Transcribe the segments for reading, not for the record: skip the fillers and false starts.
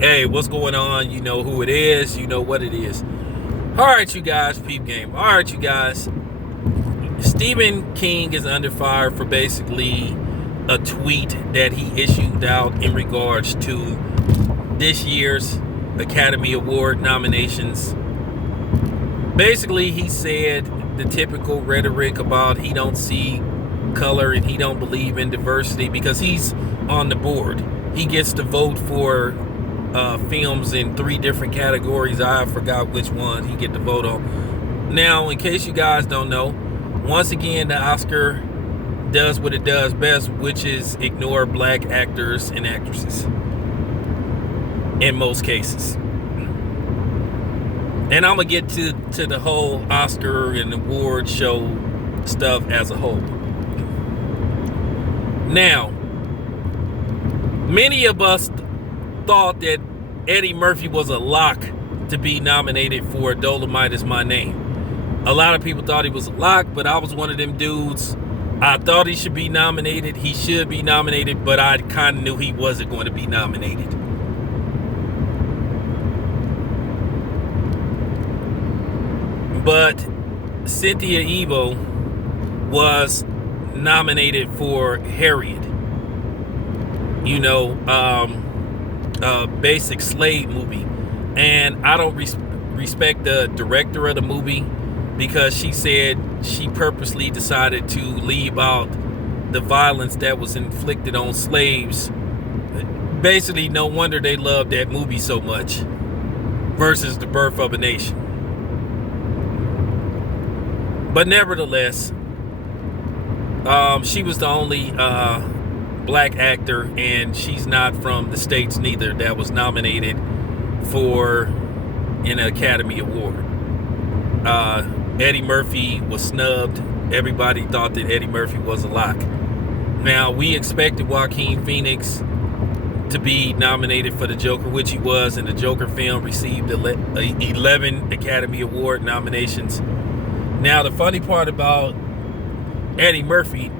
Hey, what's going on? You know who it is. You know what it is. All right, you guys, peep game. All right, you guys. Stephen King is under fire for basically a tweet that he issued out in regards to this year's Academy Award nominations. Basically, he said the typical rhetoric about he don't see color and he don't believe in diversity because he's on the board. He gets to vote for films in 3 different categories. I forgot which one he get to vote on. Now, in case you guys don't know, once again, the Oscar does what it does best, which is ignore black actors and actresses in most cases. And I'm gonna get to the whole Oscar and award show stuff as a whole. Now, many of us thought that Eddie Murphy was a lock to be nominated for Dolomite Is My Name. A lot of people thought he was a lock, but I was one of them dudes. I thought he should be nominated. He should be nominated, but I kind of knew he wasn't going to be nominated. But Cynthia Erivo was nominated for Harriet. You know, basic slave movie. And I don't respect the director of the movie because she said she purposely decided to leave out the violence that was inflicted on slaves. Basically, no wonder they loved that movie so much versus The Birth of a Nation. But nevertheless, she was the only black actor, and she's not from the States neither, that was nominated for an Academy Award. Eddie Murphy was snubbed. Everybody thought that Eddie Murphy was a lock. Now, we expected Joaquin Phoenix to be nominated for the Joker, which he was, and the Joker film received 11 Academy Award nominations. Now, the funny part about Eddie Murphy,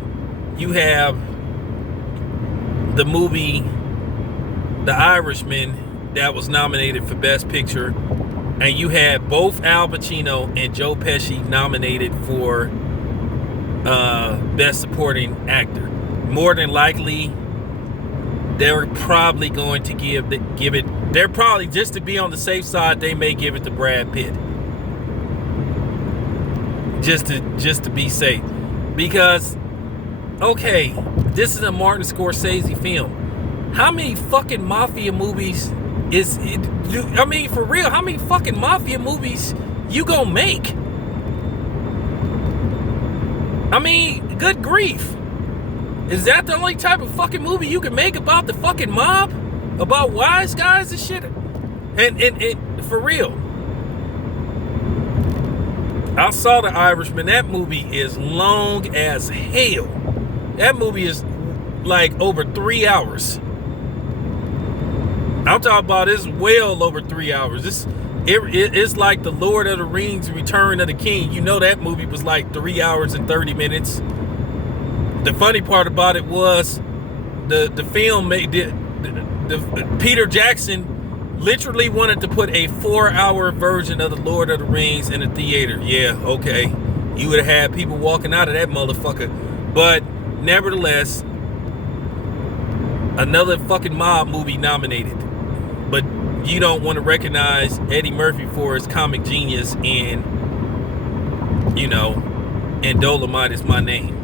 you have the movie The Irishman that was nominated for Best Picture, and you had both Al Pacino and Joe Pesci nominated for Best Supporting Actor. More than likely, they're probably going to give it. They're probably, just to be on the safe side, they may give it to Brad Pitt. Just to be safe, because okay, this is a Martin Scorsese film. How many fucking mafia movies is it? I mean, for real, how many fucking mafia movies you gonna make? I mean, good grief. Is that the only type of fucking movie you can make about the fucking mob? About wise guys and shit? And for real. I saw The Irishman. That movie is long as hell. That movie is like over 3 hours. I'm talking about it's well over 3 hours. It's like the Lord of the Rings Return of the King. You know that movie was like 3 hours and 30 minutes. The funny part about it was the film Peter Jackson literally wanted to put a 4-hour version of the Lord of the Rings in a theater. Yeah, okay. You would have had people walking out of that motherfucker. But nevertheless, another fucking mob movie nominated. But you don't want to recognize Eddie Murphy for his comic genius in, you know, and Dolomite Is My Name.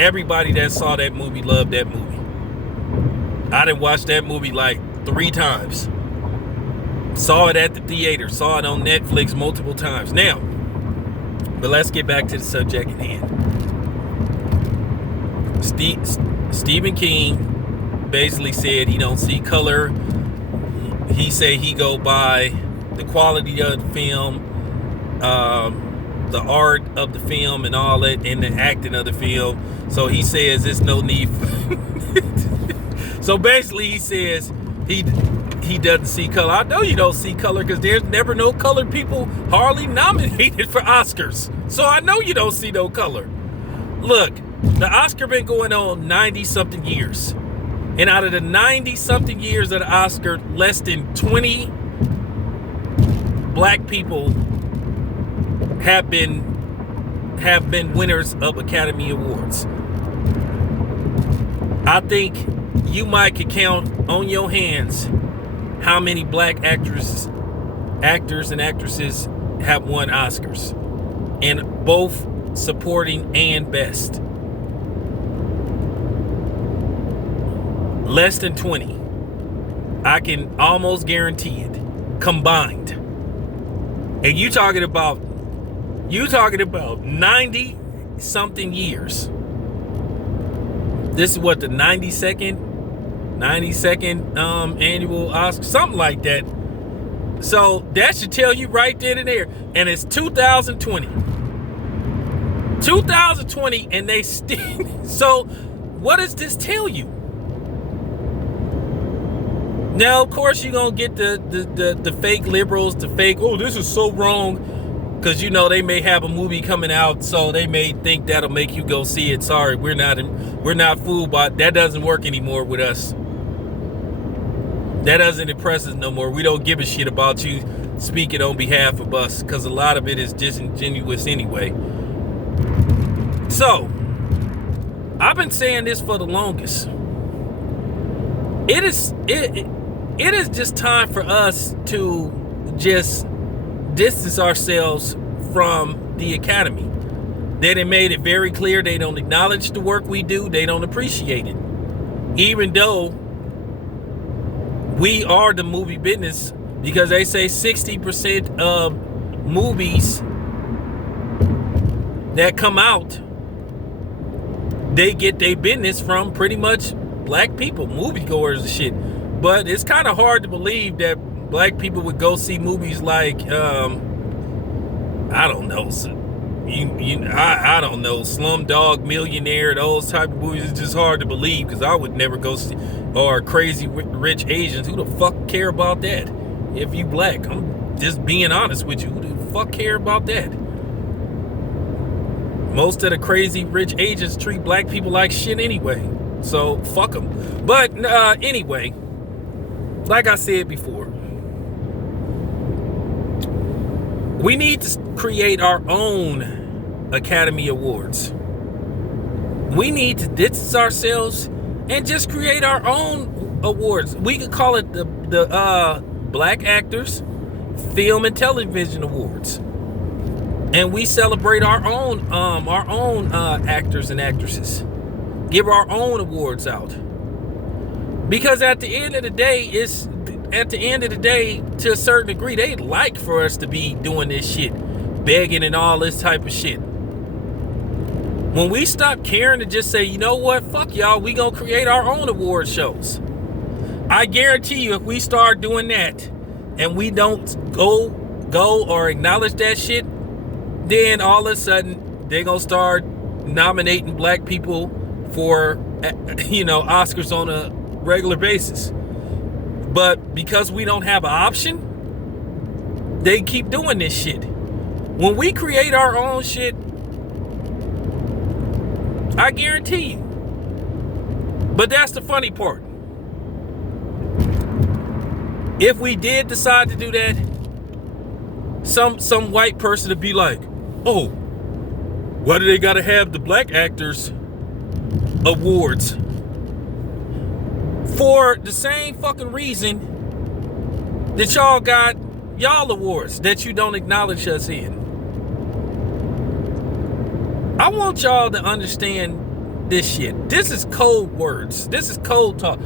Everybody that saw that movie loved that movie. I done watched that movie like 3 times. Saw it at the theater. Saw it on Netflix multiple times. Now, but let's get back to the subject at hand. Stephen King basically said he don't see color. He say he go by the quality of the film, the art of the film and all that, and the acting of the film. So he says there's no need for so basically he says he doesn't see color. I know you don't see color because there's never no colored people hardly nominated for Oscars. So I know you don't see no color. Look, the Oscar been going on 90 something years. And out of the 90-something years of the Oscar, less than 20 black people have been winners of Academy Awards. I think you might could count on your hands how many black actors and actresses have won Oscars in both supporting and best. Less than 20. I can almost guarantee it. Combined. And you talking about 90 something years. This is what, the 92nd annual Oscar, something like that. So that should tell you right then and there. And it's 2020. 2020, and they still. So what does this tell you? Now, of course, you're going to get the fake liberals, the fake, oh, this is so wrong. Because, you know, they may have a movie coming out, so they may think that'll make you go see it. Sorry, we're not fooled by it. That doesn't work anymore with us. That doesn't impress us no more. We don't give a shit about you speaking on behalf of us, because a lot of it is disingenuous anyway. So, I've been saying this for the longest. It is just time for us to just distance ourselves from the Academy. They done made it very clear they don't acknowledge the work we do. They don't appreciate it. Even though we are the movie business, because they say 60% of movies that come out, they get their business from pretty much black people, moviegoers and shit. But it's kind of hard to believe that black people would go see movies like, I don't know, I don't know, Slumdog Millionaire, those type of movies. It's just hard to believe, because I would never go see, or Crazy Rich Asians. Who the fuck care about that? If you black, I'm just being honest with you. Who the fuck care about that? Most of the Crazy Rich Asians treat black people like shit anyway. So fuck them. But anyway, like I said before, we need to create our own Academy Awards. We need to distance ourselves and just create our own awards. We could call it the Black Actors Film and Television Awards, and we celebrate our own actors and actresses. Give our own awards out, because at the end of the day, to a certain degree, they'd like for us to be doing this shit, begging and all this type of shit. When we stop caring to just say, you know what, fuck y'all, we gonna create our own award shows. I guarantee you, if we start doing that and we don't go or acknowledge that shit, then all of a sudden they're gonna start nominating black people for, Oscars on a regular basis. But because we don't have an option, they keep doing this shit. When we create our own shit, I guarantee you. But that's the funny part. If we did decide to do that, some white person would be like, oh, why do they gotta have the Black Actors Awards? For the same fucking reason that y'all got y'all awards that you don't acknowledge us in. I want y'all to understand this shit. This is code words. This is code talk.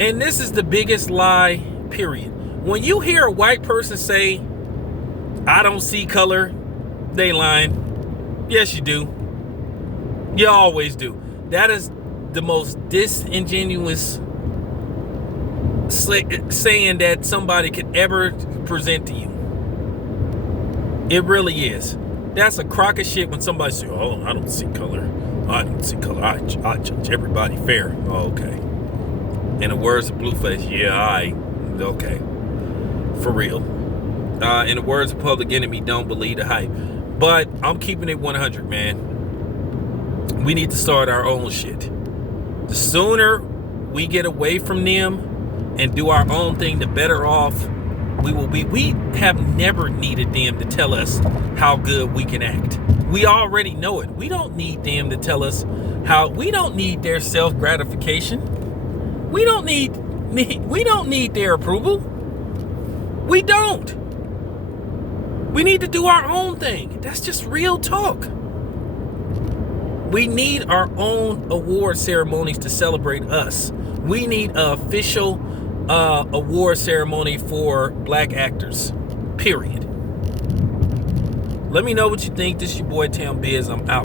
And this is the biggest lie, period. When you hear a white person say, I don't see color, they lying. Yes, you do. You always do. That is the most disingenuous saying that somebody could ever present to you. It really is. That's a crock of shit when somebody says, oh, I don't see color. I don't see color. I judge everybody fair. Oh, okay. In the words of Blueface, yeah, okay. For real. In the words of Public Enemy, don't believe the hype. But I'm keeping it 100, man. We need to start our own shit. The sooner we get away from them and do our own thing, the better off we will be. We have never needed them to tell us how good we can act. We already know it. We don't need them to tell us how. We don't need their self-gratification. We don't need their approval. We don't. We need to do our own thing. That's just real talk. We need our own award ceremonies to celebrate us. We need an official award ceremony for black actors. Period. Let me know what you think. This is your boy Tam Biz. I'm out.